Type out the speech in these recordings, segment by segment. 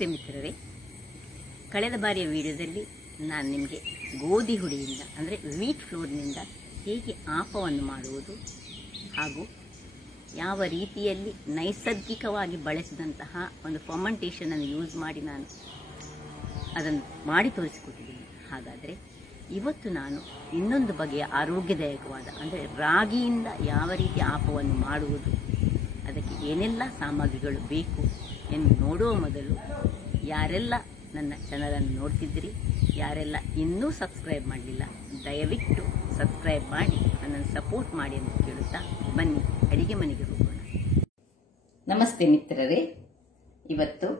ನಮಸ್ತೆ ಮಿತ್ರರೇ, ಕಳೆದ ಬಾರಿಯ ವಿಡಿಯೋದಲ್ಲಿ ನಾನು ನಿಮಗೆ ಗೋಧಿ ಹುಡಿಯಿಂದ ಅಂದರೆ ವೀಟ್ ಫ್ಲೋರ್ನಿಂದ ಹೇಗೆ ಆಪವನ್ನು ಮಾಡುವುದು ಹಾಗೂ ಯಾವ ರೀತಿಯಲ್ಲಿ ನೈಸರ್ಗಿಕವಾಗಿ ಬಳಸಿದಂತಹ ಒಂದು ಫರ್ಮೆಂಟೇಷನನ್ನು ಯೂಸ್ ಮಾಡಿ ನಾನು ಅದನ್ನು ಮಾಡಿ ತೋರಿಸಿಕೊಟ್ಟಿದ್ದೀನಿ. ಹಾಗಾದರೆ ಇವತ್ತು ನಾನು ಇನ್ನೊಂದು ಬಗೆಯ ಆರೋಗ್ಯದಾಯಕವಾದ ಅಂದರೆ ರಾಗಿಯಿಂದ ಯಾವ ರೀತಿ ಆಪವನ್ನು ಮಾಡುವುದು, ಅದಕ್ಕೆ ಏನೆಲ್ಲ ಸಾಮಗ್ರಿಗಳು ಬೇಕು ಎಂದು ನೋಡುವ ಮೊದಲು ಯಾರೆಲ್ಲ ನನ್ನ ಚಾನಲನ್ನು ನೋಡ್ತಿದ್ದೀರಿ, ಯಾರೆಲ್ಲ ಇನ್ನೂ ಸಬ್ಸ್ಕ್ರೈಬ್ ಮಾಡಲಿಲ್ಲ, ದಯವಿಟ್ಟು ಸಬ್ಸ್ಕ್ರೈಬ್ ಮಾಡಿ ನನ್ನನ್ನು ಸಪೋರ್ಟ್ ಮಾಡಿ ಅಂತ ಕೇಳುತ್ತಾ ಬನ್ನಿ ಅಡಿಗೆ ಮನೆಗೆ ಹೋಗೋಣ. ನಮಸ್ತೆ ಮಿತ್ರರೇ, ಇವತ್ತು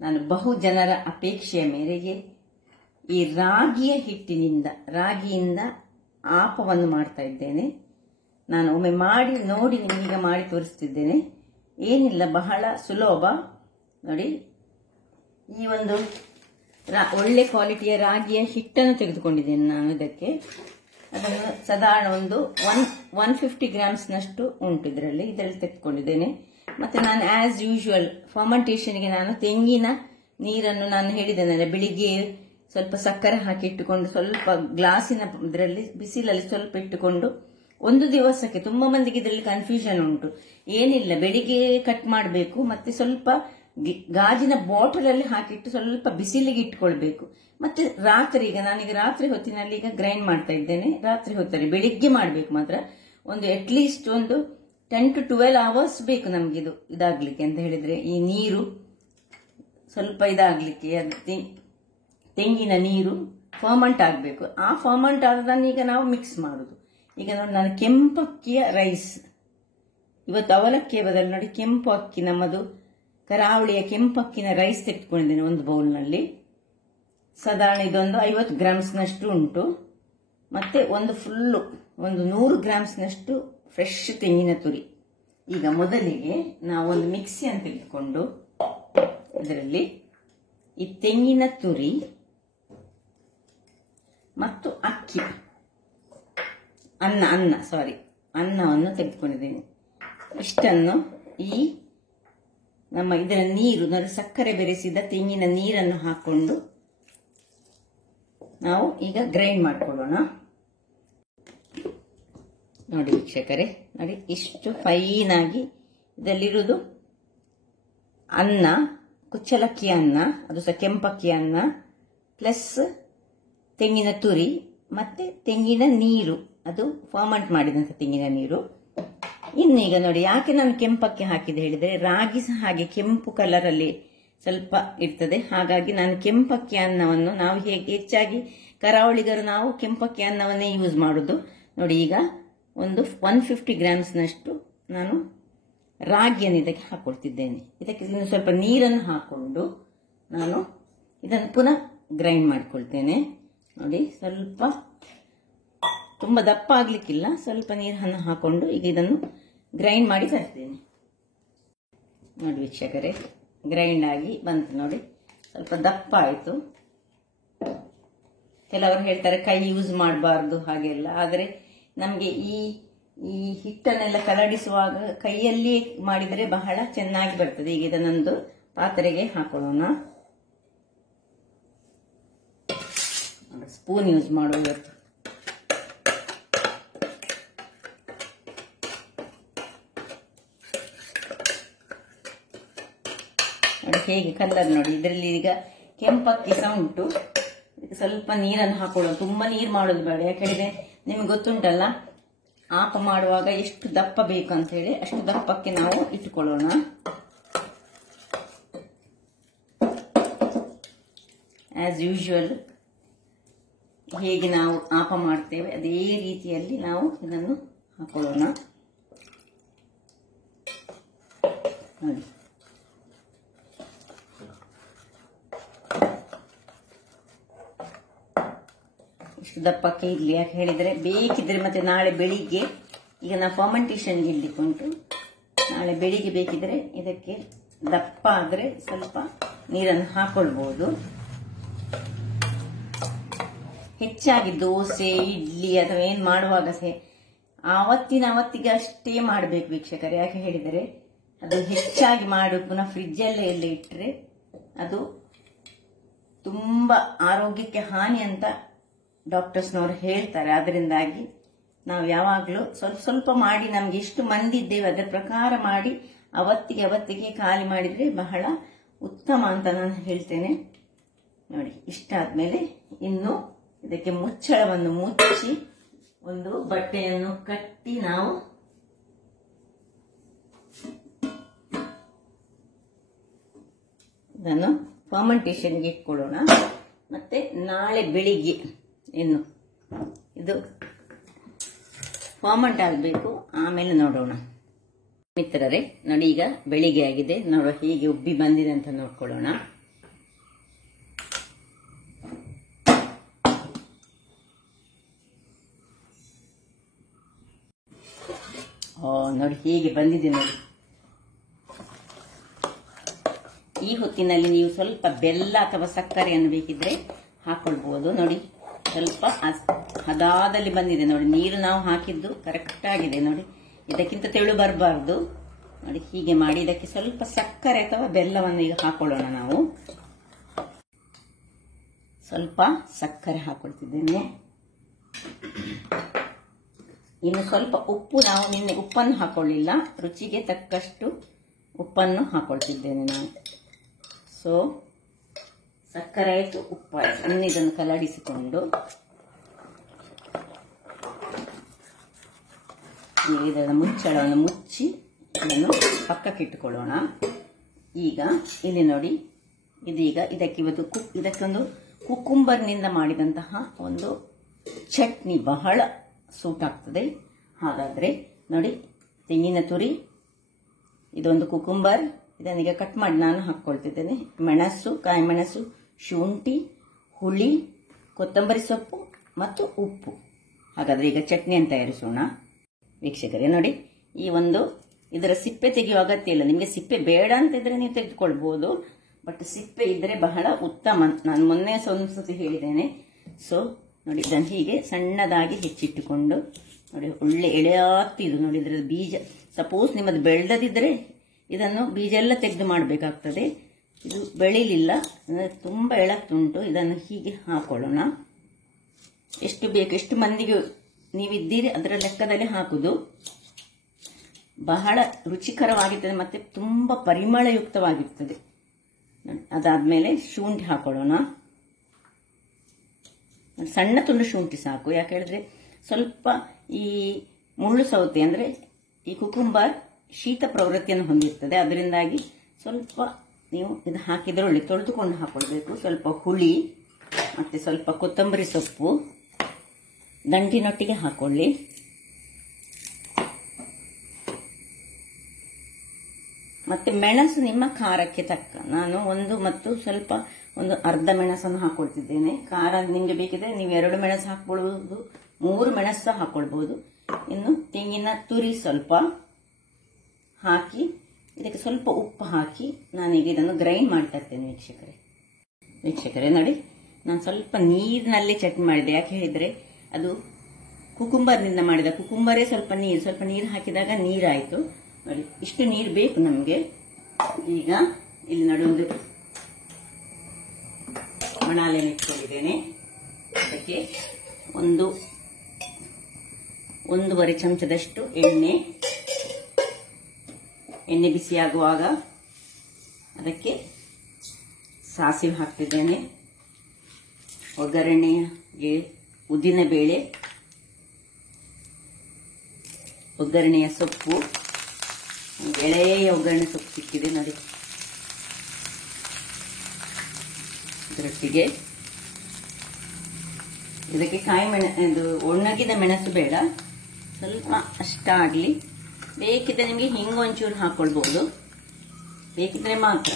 ನಾನು ಬಹು ಜನರ ಅಪೇಕ್ಷೆಯ ಮೇರೆಗೆ ಈ ರಾಗಿಯಿಂದ ಆಪವನ್ನು ಮಾಡ್ತಾ ಇದ್ದೇನೆ. ನಾನು ಒಮ್ಮೆ ಮಾಡಿ ನೋಡಿ ನಿಮಗೀಗ ಮಾಡಿ ತೋರಿಸ್ತಿದ್ದೇನೆ. ಏನಿಲ್ಲ, ಬಹಳ ಸುಲಭ ನೋಡಿ. ಈ ಒಂದು ಒಳ್ಳೆ ಕ್ವಾಲಿಟಿಯ ರಾಗಿಯ ಹಿಟ್ಟನ್ನು ತೆಗೆದುಕೊಂಡಿದ್ದೇನೆ ನಾನು. ಅದನ್ನು ಸಾಧಾರಣ ಒಂದು 150 ಗ್ರಾಮ್ಸ್ನಷ್ಟು ಉಂಟು ಇದರಲ್ಲಿ ತೆಗೆದುಕೊಂಡಿದ್ದೇನೆ. ಮತ್ತೆ ನಾನು ಆಸ್ ಯೂಶುವಲ್ ಫರ್ಮೆಂಟೇಷನ್ಗೆ ನಾನು ತೆಂಗಿನ ನೀರನ್ನು ನಾನು ಹೇಳಿದ್ದೇನೆ, ಬೆಳಿಗ್ಗೆ ಸ್ವಲ್ಪ ಸಕ್ಕರೆ ಹಾಕಿ ಇಟ್ಟುಕೊಂಡು ಸ್ವಲ್ಪ ಗ್ಲಾಸಿನ ಇದರಲ್ಲಿ ಬಿಸಿಲಲ್ಲಿ ಸ್ವಲ್ಪ ಇಟ್ಟುಕೊಂಡು ಒಂದು ದಿವಸಕ್ಕೆ, ತುಂಬಾ ಮಂದಿಗೆ ಇದರಲ್ಲಿ ಕನ್ಫ್ಯೂಷನ್ ಉಂಟು, ಏನಿಲ್ಲ ಬೆಳಿಗ್ಗೆ ಕಟ್ ಮಾಡಬೇಕು ಮತ್ತೆ ಸ್ವಲ್ಪ ಗಾಜಿನ ಬಾಟಲ್ ಅಲ್ಲಿ ಹಾಕಿಟ್ಟು ಸ್ವಲ್ಪ ಬಿಸಿಲಿಗೆ ಇಟ್ಕೊಳ್ಬೇಕು. ಮತ್ತೆ ಈಗ ನಾನೀಗ ರಾತ್ರಿ ಹೊತ್ತಿನಲ್ಲಿ ಈಗ ಗ್ರೈಂಡ್ ಮಾಡ್ತಾ ಇದ್ದೇನೆ. ರಾತ್ರಿ ಹೊತ್ತಲ್ಲಿ ಬೆಳಿಗ್ಗೆ ಮಾಡಬೇಕು ಮಾತ್ರ. ಒಂದು ಅಟ್ಲೀಸ್ಟ್ ಒಂದು 10 to 12 hours ಬೇಕು ನಮ್ಗೆ ಇದಾಗ್ಲಿಕ್ಕೆ ಅಂತ ಹೇಳಿದ್ರೆ, ಈ ನೀರು ಸ್ವಲ್ಪ ಇದಾಗ್ಲಿಕ್ಕೆ, ತೆಂಗಿನ ನೀರು ಫರ್ಮೆಂಟ್ ಆಗಬೇಕು. ಆ ಫರ್ಮೆಂಟ್ ಆದದನ್ನು ಈಗ ನಾವು ಮಿಕ್ಸ್ ಮಾಡುದು. ಈಗ ನೋಡಿ, ನಾನು ಕೆಂಪಕ್ಕಿಯ ರೈಸ್, ಇವತ್ತು ಅವಲಕ್ಕಿಯ ಬದಲು ನೋಡಿ ಕೆಂಪು ಅಕ್ಕಿ, ನಮ್ಮದು ಕರಾವಳಿಯ ಕೆಂಪಕ್ಕಿನ ರೈಸ್ ತೆಗೆದುಕೊಂಡಿದ್ದೇನೆ ಒಂದು ಬೌಲ್ನಲ್ಲಿ. ಸಾಧಾರಣ ಇದೊಂದು 50 ಗ್ರಾಮ್ಸ್ನಷ್ಟು ಉಂಟು. ಮತ್ತೆ ಒಂದು 100 ಗ್ರಾಮ್ಸ್ನಷ್ಟು ಫ್ರೆಶ್ ತೆಂಗಿನ ತುರಿ. ಈಗ ಮೊದಲಿಗೆ ನಾವು ಒಂದು ಮಿಕ್ಸಿಯನ್ನು ತೆಗೆದುಕೊಂಡು ಇದರಲ್ಲಿ ಈ ತೆಂಗಿನ ತುರಿ ಮತ್ತು ಅಕ್ಕಿ ಅನ್ನವನ್ನು ತೆಗೆದುಕೊಂಡಿದ್ದೇನೆ. ಇಷ್ಟನ್ನು ಈ ನಮ್ಮ ಇದರ ನೀರು, ಸಕ್ಕರೆ ಬೆರೆಸಿದ ತೆಂಗಿನ ನೀರನ್ನು ಹಾಕೊಂಡು ನಾವು ಈಗ ಗ್ರೈಂಡ್ ಮಾಡ್ಕೊಳ್ಳೋಣ. ನೋಡಿ ವೀಕ್ಷಕರೇ, ನೋಡಿ ಇಷ್ಟು ಫೈನ್ ಆಗಿ ಇದರಲ್ಲಿರುವುದು ಅನ್ನ, ಕುಚ್ಚಲಕ್ಕಿ ಅನ್ನ, ಅದು ಸಹ ಕೆಂಪಕ್ಕಿ ಅನ್ನ, ಪ್ಲಸ್ ತೆಂಗಿನ ತುರಿ ಮತ್ತೆ ತೆಂಗಿನ ನೀರು, ಅದು ಫರ್ಮೆಂಟ್ ಮಾಡಿದಂತ ತೆಂಗಿನ ನೀರು. ಇನ್ನೀಗ ನೋಡಿ, ಯಾಕೆ ನಾನು ಕೆಂಪಕ್ಕಿ ಹಾಕಿದೆ ಹೇಳಿದ್ರೆ, ರಾಗಿ ಸಹ ಹಾಗೆ ಕೆಂಪು ಕಲರ್ ಅಲ್ಲಿ ಸ್ವಲ್ಪ ಇರ್ತದೆ. ಹಾಗಾಗಿ ನಾನು ಕೆಂಪಕ್ಕಿ ಅನ್ನವನ್ನು, ನಾವು ಹೇಗೆ ಹೆಚ್ಚಾಗಿ ಕರಾವಳಿಗರು ನಾವು ಕೆಂಪಕ್ಕಿ ಅನ್ನವನ್ನೇ ಯೂಸ್ ಮಾಡುದು. ನೋಡಿ, ಈಗ ಒಂದು 150 ಗ್ರಾಮ್ಸ್ನಷ್ಟು ನಾನು ರಾಗಿಯನ್ನು ಇದಕ್ಕೆ ಹಾಕೊಳ್ತಿದ್ದೇನೆ. ಇದಕ್ಕೆ ಇನ್ನು ಸ್ವಲ್ಪ ನೀರನ್ನು ಹಾಕೊಂಡು ನಾನು ಇದನ್ನು ಪುನಃ ಗ್ರೈಂಡ್ ಮಾಡ್ಕೊಳ್ತೇನೆ. ನೋಡಿ, ಸ್ವಲ್ಪ ತುಂಬಾ ದಪ್ಪ ಆಗ್ಲಿಕ್ಕಿಲ್ಲ, ಸ್ವಲ್ಪ ನೀರನ್ನು ಹಾಕೊಂಡು ಈಗ ಇದನ್ನು ಗ್ರೈಂಡ್ ಮಾಡಿ ತರ್ತೇನೆ. ನೋಡಿ ವೀಕ್ಷಕರೇ, ಗ್ರೈಂಡ್ ಆಗಿ ಬಂತು ನೋಡಿ, ಸ್ವಲ್ಪ ದಪ್ಪ ಆಯಿತು. ಕೆಲವರು ಹೇಳ್ತಾರೆ ಕೈ ಯೂಸ್ ಮಾಡಬಾರ್ದು ಹಾಗೆಲ್ಲ, ಆದರೆ ನಮಗೆ ಈ ಹಿಟ್ಟನ್ನೆಲ್ಲ ಕಲಡಿಸುವಾಗ ಕೈಯಲ್ಲಿ ಮಾಡಿದರೆ ಬಹಳ ಚೆನ್ನಾಗಿ ಬರ್ತದೆ. ಈಗ ಇದನ್ನೊಂದು ಪಾತ್ರೆಗೆ ಹಾಕೊಳ್ಳೋಣ. ಸ್ಪೂನ್ ಯೂಸ್ ಮಾಡುವ ಇವತ್ತು. ನೋಡಿ ಹೇಗೆ ಕಲರ್ ನೋಡಿ, ಇದರಲ್ಲಿ ಈಗ ಕೆಂಪಕ್ಕಿ ಸಹ ಉಂಟು. ಸ್ವಲ್ಪ ನೀರನ್ನು ಹಾಕೊಳ್ಳೋದು, ತುಂಬಾ ನೀರು ಮಾಡೋದು ಬೇಡ. ಯಾಕಂದ್ರೆ ನಿಮ್ಗೆ ಗೊತ್ತುಂಟಲ್ಲ, ಆಪ ಮಾಡುವಾಗ ಎಷ್ಟು ದಪ್ಪ ಬೇಕು ಅಂತ ಹೇಳಿ ಅಷ್ಟು ದಪ್ಪಕ್ಕೆ ನಾವು ಇಟ್ಟುಕೊಳ್ಳೋಣ. ಆಸ್ ಯೂಶುವಲ್ ಹೇಗೆ ನಾವು ಆಪ ಮಾಡ್ತೇವೆ ಅದೇ ರೀತಿಯಲ್ಲಿ ನಾವು ಇದನ್ನು ಹಾಕೊಳ್ಳೋಣ. ನೋಡಿ, ಇಷ್ಟು ದಪ್ಪಕ್ಕೆ ಇರಲಿ. ಯಾಕೆ ಹೇಳಿದರೆ ಬೇಕಿದ್ರೆ ಮತ್ತೆ ನಾಳೆ ಬೆಳಿಗ್ಗೆ, ಈಗ ನಾವು ಫರ್ಮೆಂಟೇಷನ್ಗೆ ಇಡ್ಲಿಕ್ಕೆ ಉಂಟು, ನಾಳೆ ಬೆಳಿಗ್ಗೆ ಬೇಕಿದ್ರೆ ಇದಕ್ಕೆ ದಪ್ಪ ಆದರೆ ಸ್ವಲ್ಪ ನೀರನ್ನು ಹಾಕೊಳ್ಬಹುದು. ಹೆಚ್ಚಾಗಿ ದೋಸೆ, ಇಡ್ಲಿ ಅಥವಾ ಏನ್ ಮಾಡುವಾಗ ಆವತ್ತಿಗೆ ಅಷ್ಟೇ ಮಾಡಬೇಕು ವೀಕ್ಷಕರೇ. ಯಾಕೆ ಹೇಳಿದರೆ ಅದು ಹೆಚ್ಚಾಗಿ ಮಾಡಿ ಪುನಃ ಫ್ರಿಡ್ಜಲ್ಲೇ ಎಲ್ಲ ಇಟ್ಟರೆ ಅದು ತುಂಬ ಆರೋಗ್ಯಕ್ಕೆ ಹಾನಿ ಅಂತ ಡಾಕ್ಟರ್ಸ್ನವರು ಹೇಳ್ತಾರೆ. ಅದರಿಂದಾಗಿ ನಾವು ಯಾವಾಗಲೂ ಸ್ವಲ್ಪ ಸ್ವಲ್ಪ ಮಾಡಿ, ನಮ್ಗೆ ಎಷ್ಟು ಮಂದಿ ಇದ್ದೇವೆ ಅದರ ಪ್ರಕಾರ ಮಾಡಿ ಅವತ್ತಿಗೆ ಖಾಲಿ ಮಾಡಿದರೆ ಬಹಳ ಉತ್ತಮ ಅಂತ ನಾನು ಹೇಳ್ತೇನೆ. ನೋಡಿ, ಇಷ್ಟಾದ್ಮೇಲೆ ಇನ್ನು ಇದಕ್ಕೆ ಮುಚ್ಚಳವನ್ನು ಮುಚ್ಚಿ ಒಂದು ಬಟ್ಟೆಯನ್ನು ಕಟ್ಟಿ ನಾವು ಇದನ್ನು ಫರ್ಮೆಂಟೇಷನ್ಗೆ ಇಟ್ಕೊಳ್ಳೋಣ. ಮತ್ತೆ ನಾಳೆ ಬೆಳಿಗ್ಗೆ ಇನ್ನು ಇದು ಫರ್ಮೆಂಟ್ ಆಗಬೇಕು, ಆಮೇಲೆ ನೋಡೋಣ. ಮಿತ್ರರೇ, ನೋಡಿ ಈಗ ಬೆಳಿಗ್ಗೆ ಆಗಿದೆ, ನೋಡುವ ಹೇಗೆ ಉಬ್ಬಿ ಬಂದಿದೆ ಅಂತ ನೋಡ್ಕೊಳ್ಳೋಣ. ನೋಡಿ ಹೇಗೆ ಬಂದಿದೆ ನೋಡಿ. ಈ ಹೊತ್ತಿನಲ್ಲಿ ನೀವು ಸ್ವಲ್ಪ ಬೆಲ್ಲ ಅಥವಾ ಸಕ್ಕರೆಯನ್ನು ಬೇಕಿದ್ರೆ ಹಾಕೊಳ್ಬಹುದು. ನೋಡಿ, ಸ್ವಲ್ಪ ಹದಾದಲ್ಲಿ ಬಂದಿದೆ ನೋಡಿ. ನೀರು ನಾವು ಹಾಕಿದ್ದು ಕರೆಕ್ಟ್ ಆಗಿದೆ ನೋಡಿ. ಇದಕ್ಕಿಂತ ತೆಳು ಬರಬಾರ್ದು ನೋಡಿ. ಹೀಗೆ ಮಾಡಿ ಇದಕ್ಕೆ ಸ್ವಲ್ಪ ಸಕ್ಕರೆ ಅಥವಾ ಬೆಲ್ಲವನ್ನು ಈಗ ಹಾಕೊಳ್ಳೋಣ. ನಾವು ಸ್ವಲ್ಪ ಸಕ್ಕರೆ ಹಾಕೊಳ್ತಿದ್ದೇನೆ. ಇನ್ನು ಸ್ವಲ್ಪ ಉಪ್ಪು, ನಾವು ನಿನ್ನೆ ಉಪ್ಪನ್ನು ಹಾಕೊಳ್ಳಿಲ್ಲ, ರುಚಿಗೆ ತಕ್ಕಷ್ಟು ಉಪ್ಪನ್ನು ಹಾಕೊಳ್ತಿದ್ದೇನೆ ನಾನು. ಸೊ ಸಕ್ಕರೆ ಆಯಿತು, ಉಪ್ಪು ಆಯಿತು. ಇನ್ನು ಇದನ್ನು ಕಲಡಿಸಿಕೊಂಡು ಇದರ ಮುಚ್ಚಳವನ್ನು ಮುಚ್ಚಿ ಇದನ್ನು ಪಕ್ಕಕ್ಕಿಟ್ಟುಕೊಳ್ಳೋಣ. ಈಗ ಇಲ್ಲಿ ನೋಡಿ, ಇದೀಗ ಇದಕ್ಕೊಂದು ಕುಕುಂಬರ್ನಿಂದ ಮಾಡಿದಂತಹ ಒಂದು ಚಟ್ನಿ ಬಹಳ ಸೂಟ್ ಆಗ್ತದೆ. ಹಾಗಾದ್ರೆ ನೋಡಿ, ತೆಂಗಿನ ತುರಿ, ಇದೊಂದು ಕುಕುಂಬರ್, ಇದನ್ನೀಗ ಕಟ್ ಮಾಡಿ ನಾನು ಹಾಕ್ಕೊಳ್ತಿದ್ದೇನೆ. ಮೆಣಸು, ಕಾಯಿ ಮೆಣಸು, ಶುಂಠಿ, ಹುಳಿ, ಕೊತ್ತಂಬರಿ ಸೊಪ್ಪು ಮತ್ತು ಉಪ್ಪು. ಹಾಗಾದ್ರೆ ಈಗ ಚಟ್ನಿಯನ್ನು ತಯಾರಿಸೋಣ. ವೀಕ್ಷಕರೇ ನೋಡಿ, ಈ ಒಂದು ಇದರ ಸಿಪ್ಪೆ ತೆಗೆಯುವ ಅಗತ್ಯ ಇಲ್ಲ. ನಿಮಗೆ ಸಿಪ್ಪೆ ಬೇಡ ಅಂತ ಇದ್ರೆ ನೀವು ತೆಗೆದುಕೊಳ್ಬಹುದು, ಬಟ್ ಸಿಪ್ಪೆ ಇದ್ರೆ ಬಹಳ ಉತ್ತಮ. ನಾನು ಮೊನ್ನೆ ಒಂದು ಸತಿ ಹೇಳಿದ್ದೇನೆ. ಸೊ ನೋಡಿ, ಇದನ್ನು ಹೀಗೆ ಸಣ್ಣದಾಗಿ ಹೆಚ್ಚಿಟ್ಟುಕೊಂಡು ನೋಡಿ, ಒಳ್ಳೆ ಎಳೆಯಾಗ್ತಿದ್ದು ನೋಡಿ. ಇದರ ಬೀಜ ಸಪೋಸ್ ನಿಮ್ಮದು ಬೆಳೆದದಿದ್ರೆ ಇದನ್ನು ಬೀಜ ಎಲ್ಲ ತೆಗೆದು ಮಾಡಬೇಕಾಗ್ತದೆ. ಇದು ಬೆಳಿಲಿಲ್ಲ, ತುಂಬಾ ಎಳತ್ತುಂಟು. ಇದನ್ನು ಹೀಗೆ ಹಾಕೊಳ್ಳೋಣ. ಎಷ್ಟು ಬೇಕು, ಎಷ್ಟು ಮಂದಿಗೆ ನೀವಿದ್ದೀರಿ ಅದರ ಲೆಕ್ಕದಲ್ಲಿ ಹಾಕುದು. ಬಹಳ ರುಚಿಕರವಾಗಿರ್ತದೆ ಮತ್ತೆ ತುಂಬಾ ಪರಿಮಳಯುಕ್ತವಾಗಿರ್ತದೆ. ಅದಾದ್ಮೇಲೆ ಶುಂಠಿ ಹಾಕೊಳ್ಳೋಣ. ಸಣ್ಣ ತುಂಡು ಶುಂಠಿ ಸಾಕು. ಯಾಕೆ ಹೇಳಿದ್ರೆ ಸ್ವಲ್ಪ ಈ ಮುಳ್ಳು ಸೌತೆ ಅಂದ್ರೆ ಈ ಕುಕುಂಬರ್ ಶೀತ ಪ್ರವೃತ್ತಿಯನ್ನು ಹೊಂದಿರ್ತದೆ. ಅದರಿಂದಾಗಿ ಸ್ವಲ್ಪ ನೀವು ಇದು ಹಾಕಿದ್ರೆ ಒಳ್ಳೆ ತೊಳೆದುಕೊಂಡು ಹಾಕೊಳ್ಬೇಕು. ಸ್ವಲ್ಪ ಹುಳಿ ಮತ್ತೆ ಸ್ವಲ್ಪ ಕೊತ್ತಂಬರಿ ಸೊಪ್ಪು ದಂಟಿನೊಟ್ಟಿಗೆ ಹಾಕೊಳ್ಳಿ. ಮತ್ತೆ ಮೆಣಸು ನಿಮ್ಮ ಖಾರಕ್ಕೆ ತಕ್ಕ. ನಾನು ಒಂದು ಅರ್ಧ ಮೆಣಸನ್ನು ಹಾಕೊಳ್ತಿದ್ದೇನೆ. ಖಾರ ನಿಮಗೆ ಬೇಕಿದ್ರೆ ನೀವು 2 ಮೆಣಸು ಹಾಕೊಳ್ಬಹುದು, 3 ಮೆಣಸು ಹಾಕೊಳ್ಬಹುದು. ಇನ್ನು ತೆಂಗಿನ ತುರಿ ಸ್ವಲ್ಪ ಹಾಕಿ, ಇದಕ್ಕೆ ಸ್ವಲ್ಪ ಉಪ್ಪು ಹಾಕಿ ನಾನೀಗ ಇದನ್ನು ಗ್ರೈಂಡ್ ಮಾಡ್ತಾ ಇರ್ತೇನೆ. ವೀಕ್ಷಕರೇ ನೋಡಿ, ನಾನು ಸ್ವಲ್ಪ ನೀರಿನಲ್ಲಿ ಚಟ್ನಿ ಮಾಡಿದೆ. ಯಾಕೆ ಹೇಳಿದ್ರೆ ಅದು ಕುಕುಂಬರ್ನಿಂದ ಮಾಡಿದ ಕುಕುಂಬರೇ ಸ್ವಲ್ಪ ನೀರು ಹಾಕಿದಾಗ ನೀರಾಯಿತು ನೋಡಿ. ಇಷ್ಟು ನೀರು ಬೇಕು ನಮಗೆ. ಈಗ ಇಲ್ಲಿ ನೋಡಿ, ಒಂದು ಮಣಾಲೆಯನ್ನು ಇಟ್ಕೊಂಡಿದ್ದೇನೆ. ಅದಕ್ಕೆ 1.5 ಚಮಚದಷ್ಟು ಎಣ್ಣೆ ಬಿಸಿಯಾಗುವಾಗ ಅದಕ್ಕೆ ಸಾಸಿವೆ ಹಾಕ್ತಿದ್ದೇನೆ. ಒಗ್ಗರಣೆಗೆ ಉದ್ದಿನಬೇಳೆ, ಒಗ್ಗರಣೆಯ ಸೊಪ್ಪು, ಎಳೆಯ ಒಗ್ಗರಣೆ ಸೊಪ್ಪು ಸಿಕ್ಕಿದೆ ನೋಡಿ. ಇದರೊಟ್ಟಿಗೆ ಇದಕ್ಕೆ ಒಣಗಿದ ಮೆಣಸು ಬೇಡ, ಸ್ವಲ್ಪ ಅಷ್ಟಾಗ್ಲಿ. ಬೇಕಿದ್ರೆ ನಿಮಗೆ ಹಿಂಗು ಒಂಚೂರು ಹಾಕೊಳ್ಬಹುದು, ಬೇಕಿದ್ರೆ ಮಾತ್ರ.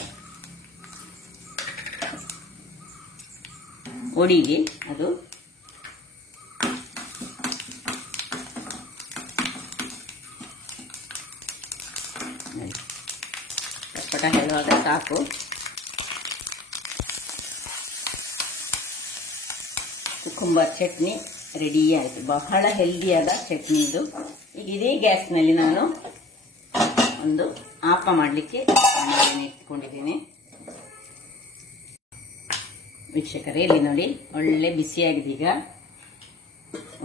ಒಡಿಗೆ ಅದು ಚಟ್ಪಟ ಹೇಳುವಾಗ ಸಾಕು. ಕುಕುಂಬರ್ ಚಟ್ನಿ ರೆಡಿ ಆಯಿತು. ಬಹಳ ಹೆಲ್ದಿಯಾದ ಚಟ್ನಿ ಇದು. ಈಗ ಇದೇ ಗ್ಯಾಸ್ನಲ್ಲಿ ನಾನು ಒಂದು ಆಪ ಮಾಡಲಿಕ್ಕೆ ಇಟ್ಕೊಂಡಿದ್ದೀನಿ. ವೀಕ್ಷಕರೇ, ಇಲ್ಲಿ ನೋಡಿ ಒಳ್ಳೆ ಬಿಸಿಯಾಗಿದೆ. ಈಗ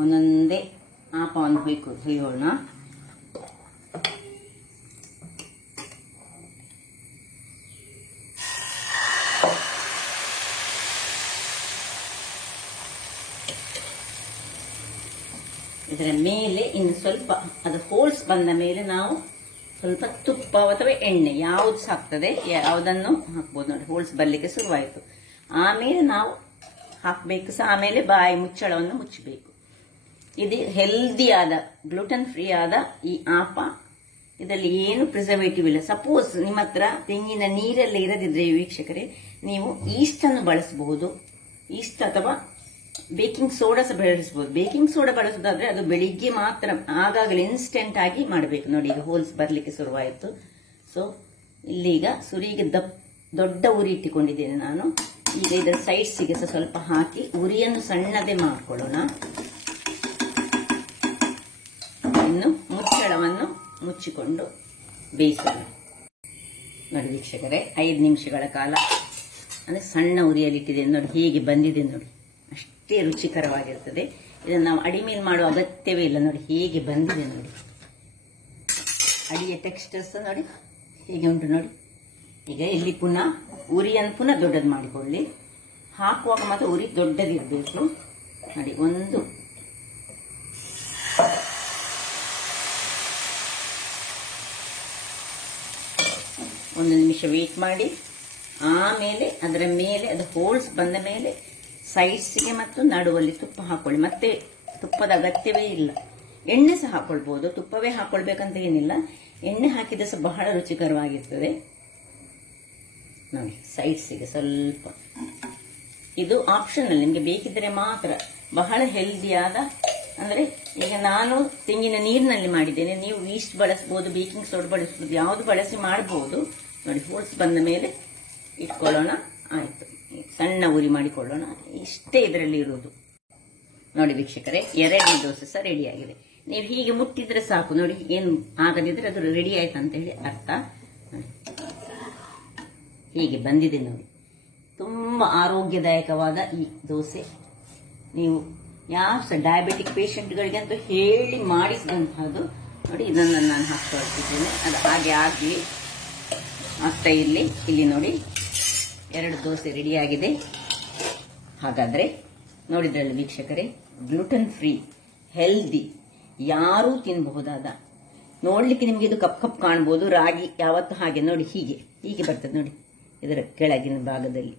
ಒಂದೊಂದೇ ಆಪವನ್ನು ಹುಯ್ಯೋಣ. ಇದರ ಮೇಲೆ ಇನ್ನು ಸ್ವಲ್ಪ ಅದು ಹೋಲ್ಸ್ ಬಂದ ಮೇಲೆ ನಾವು ಸ್ವಲ್ಪ ತುಪ್ಪ ಅಥವಾ ಎಣ್ಣೆ ಯಾವ್ದು ಸಾಕ್ತದೆ ಯಾವುದನ್ನು ಹಾಕ್ಬೋದು. ನೋಡಿ ಹೋಲ್ಸ್ ಬರ್ಲಿಕ್ಕೆ ಶುರುವಾಯಿತು. ಆಮೇಲೆ ನಾವು ಹಾಕಬೇಕು ಸಹ. ಆಮೇಲೆ ಬಾಯಿ ಮುಚ್ಚಳವನ್ನು ಮುಚ್ಚಬೇಕು. ಇದು ಹೆಲ್ದಿಯಾದ ಗ್ಲೂಟನ್ ಫ್ರೀ ಆದ ಈ ಆಪ. ಇದರಲ್ಲಿ ಏನು ಪ್ರಿಸರ್ವೇಟಿವ್ ಇಲ್ಲ. ಸಪೋಸ್ ನಿಮ್ಮ ಹತ್ರ ತೆಂಗಿನ ನೀರಲ್ಲಿ ಇರದಿದ್ರೆ ವೀಕ್ಷಕರೇ, ನೀವು ಈಸ್ಟ್ ಅನ್ನು ಬಳಸಬಹುದು. ಈಸ್ಟ್ ಅಥವಾ ಬೇಕಿಂಗ್ ಸೋಡಾ ಸಹ ಬಳಸಬಹುದು. ಬೇಕಿಂಗ್ ಸೋಡಾ ಬಳಸೋದಾದ್ರೆ ಅದು ಬೆಳಿಗ್ಗೆ ಮಾತ್ರ, ಆಗಾಗಲೇ ಇನ್ಸ್ಟೆಂಟ್ ಆಗಿ ಮಾಡಬೇಕು. ನೋಡಿ ಈಗ ಹೋಲ್ಸ್ ಬರ್ಲಿಕ್ಕೆ ಶುರುವಾಯಿತು. ಸೊ ಇಲ್ಲೀಗ ಸುರಿಗೆ ದೊಡ್ಡ ಉರಿ ಇಟ್ಟುಕೊಂಡಿದ್ದೇನೆ ನಾನು. ಈಗ ಇದರ ಸೈಡ್ಸಿಗೆ ಸಹ ಸ್ವಲ್ಪ ಹಾಕಿ ಉರಿಯನ್ನು ಸಣ್ಣದೇ ಮಾಡ್ಕೊಳ್ಳೋಣ. ಇನ್ನು ಮುಚ್ಚಳವನ್ನು ಮುಚ್ಚಿಕೊಂಡು ಬೇಯಿಸೋಣ. ನೋಡಿ ವೀಕ್ಷಕರೇ, 5 ನಿಮಿಷಗಳ ಕಾಲ ಅಂದ್ರೆ ಸಣ್ಣ ಉರಿಯಲ್ಲಿ ಇಟ್ಟಿದ್ದೇನೆ. ನೋಡಿ ಹೇಗೆ ಬಂದಿದೆ ನೋಡಿ, ಅಷ್ಟೇ ರುಚಿಕರವಾಗಿರ್ತದೆ. ಇದನ್ನು ನಾವು ಅಡಿ ಮೇಲೆ ಮಾಡುವ ಅಗತ್ಯವೇ ಇಲ್ಲ. ನೋಡಿ ಹೇಗೆ ಬಂದಿದೆ ನೋಡಿ, ಅಡಿಯ ಟೆಕ್ಸ್ಚರ್ಸ್ ನೋಡಿ ಹೇಗೆ ಉಂಟು ನೋಡಿ. ಈಗ ಇಲ್ಲಿ ಪುನಃ ಉರಿಯನ್ನು ಪುನಃ ದೊಡ್ಡದು ಮಾಡಿಕೊಳ್ಳಿ. ಹಾಕುವಾಗ ಮಾತ್ರ ಉರಿ ದೊಡ್ಡದಿರಬೇಕು. ನೋಡಿ ಒಂದು ನಿಮಿಷ ವೇಟ್ ಮಾಡಿ. ಆಮೇಲೆ ಅದರ ಮೇಲೆ ಅದು ಹೋಲ್ಸ್ ಬಂದ ಮೇಲೆ ಸೈಡ್ಸ್ಗೆ ಮತ್ತು ನಡುವಲ್ಲಿ ತುಪ್ಪ ಹಾಕೊಳ್ಳಿ. ಮತ್ತೆ ತುಪ್ಪದ ಅಗತ್ಯವೇ ಇಲ್ಲ. ಎಣ್ಣೆ ಸಹ ಹಾಕೊಳ್ಬಹುದು. ತುಪ್ಪವೇ ಹಾಕೊಳ್ಬೇಕಂತ ಏನಿಲ್ಲ. ಎಣ್ಣೆ ಹಾಕಿದ್ರೆ ಸಹ ಬಹಳ ರುಚಿಕರವಾಗಿರ್ತದೆ. ನೋಡಿ ಸೈಡ್ಸ್ಗೆ ಸ್ವಲ್ಪ, ಇದು ಆಪ್ಷನಲ್, ನಿಮಗೆ ಬೇಕಿದ್ರೆ ಮಾತ್ರ. ಬಹಳ ಹೆಲ್ದಿಯಾದ, ಅಂದ್ರೆ ಈಗ ನಾನು ತೆಂಗಿನ ನೀರಿನಲ್ಲಿ ಮಾಡಿದ್ದೇನೆ. ನೀವು ಈಸ್ಟ್ ಬಳಸಬಹುದು, ಬೇಕಿಂಗ್ ಸೋಡಾ ಬಳಸಬಹುದು, ಯಾವುದು ಬಳಸಿ ಮಾಡಬಹುದು. ನೋಡಿ ಹೋಲ್ಸ್ ಬಂದ ಮೇಲೆ ಇಟ್ಕೊಳ್ಳೋಣ. ಆಯ್ತು, ಸಣ್ಣ ಉರಿ ಮಾಡಿಕೊಳ್ಳೋಣ. ಇಷ್ಟೇ ಇದರಲ್ಲಿ ಇರುವುದು. ನೋಡಿ ವೀಕ್ಷಕರೇ, 2 ದೋಸೆ ಸಹ ರೆಡಿ ಆಗಿದೆ. ನೀವು ಹೀಗೆ ಮುಟ್ಟಿದ್ರೆ ಸಾಕು. ನೋಡಿ ಏನು ಆಗದಿದ್ರೆ ಅದು ರೆಡಿ ಆಯ್ತು ಅಂತ ಹೇಳಿ ಅರ್ಥ. ಹೀಗೆ ಬಂದಿದೆ ನೋಡಿ. ತುಂಬಾ ಆರೋಗ್ಯದಾಯಕವಾದ ಈ ದೋಸೆ. ನೀವು ಯಾವ ಸಹ ಡಯಾಬಿಟಿಕ್ ಪೇಷಂಟ್ಗಳಿಗಂತೂ ಹೇಳಿ ಮಾಡಿಸಿದಂತಹದ್ದು. ನೋಡಿ ಇದನ್ನು ನಾನು ಹಾಕ್ಕೊಳ್ತಿದ್ದೇನೆ. ಅದು ಹಾಗೆ ಆಗಲಿ ಆಗ್ತಾ ಇರಲಿ. ಇಲ್ಲಿ ನೋಡಿ 2 ದೋಸೆ ರೆಡಿಯಾಗಿದೆ. ಹಾಗಾದ್ರೆ ನೋಡಿದ್ರಲ್ಲಿ ವೀಕ್ಷಕರೇ, ಗ್ಲೂಟನ್ ಫ್ರೀ, ಹೆಲ್ದಿ, ಯಾರೂ ತಿನ್ನಬಹುದಾದ. ನೋಡ್ಲಿಕ್ಕೆ ನಿಮ್ಗೆ ಇದು ಕಪ್ ಕಪ್ ಕಾಣಬಹುದು. ರಾಗಿ ಯಾವತ್ತು ಹಾಗೆ ನೋಡಿ ಹೀಗೆ ಬರ್ತದೆ ನೋಡಿ. ಇದರ ಕೆಳಗಿನ ಭಾಗದಲ್ಲಿ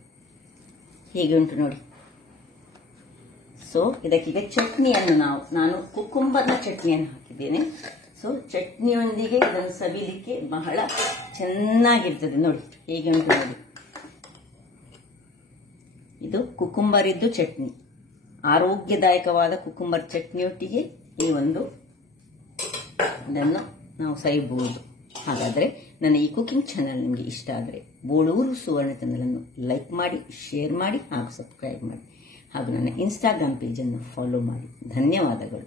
ಹೀಗೆ ಉಂಟು ನೋಡಿ. ಸೊ ಇದಕ್ಕೀಗ ಚಟ್ನಿಯನ್ನು ನಾನು ಕುಕುಂಬರ್ನ ಚಟ್ನಿಯನ್ನು ಹಾಕಿದ್ದೇನೆ. ಸೊ ಚಟ್ನಿಯೊಂದಿಗೆ ಇದನ್ನು ಸವಿಲಿಕ್ಕೆ ಬಹಳ ಚೆನ್ನಾಗಿರ್ತದೆ. ನೋಡಿ ಹೇಗೆ ಉಂಟು ನೋಡಿ. ಇದು ಕುಕುಂಬರ್ ಇದ್ದು ಚಟ್ನಿ, ಆರೋಗ್ಯದಾಯಕವಾದ ಕುಕುಂಬರ್ ಚಟ್ನಿಯೊಟ್ಟಿಗೆ ಈ ಒಂದು ಇದನ್ನು ನಾವು ಸವಿಬಹುದು. ಹಾಗಾದ್ರೆ ನನ್ನ ಈ ಕುಕಿಂಗ್ ಚಾನಲ್ ನಿಮಗೆ ಇಷ್ಟ ಆದರೆ ಬೋಳೂರು ಸುವರ್ಣ ಚಾನಲ್ ಅನ್ನು ಲೈಕ್ ಮಾಡಿ, ಶೇರ್ ಮಾಡಿ ಹಾಗೂ ಸಬ್ಸ್ಕ್ರೈಬ್ ಮಾಡಿ. ಹಾಗೂ ನನ್ನ ಇನ್ಸ್ಟಾಗ್ರಾಮ್ ಪೇಜನ್ನು ಫಾಲೋ ಮಾಡಿ. ಧನ್ಯವಾದಗಳು.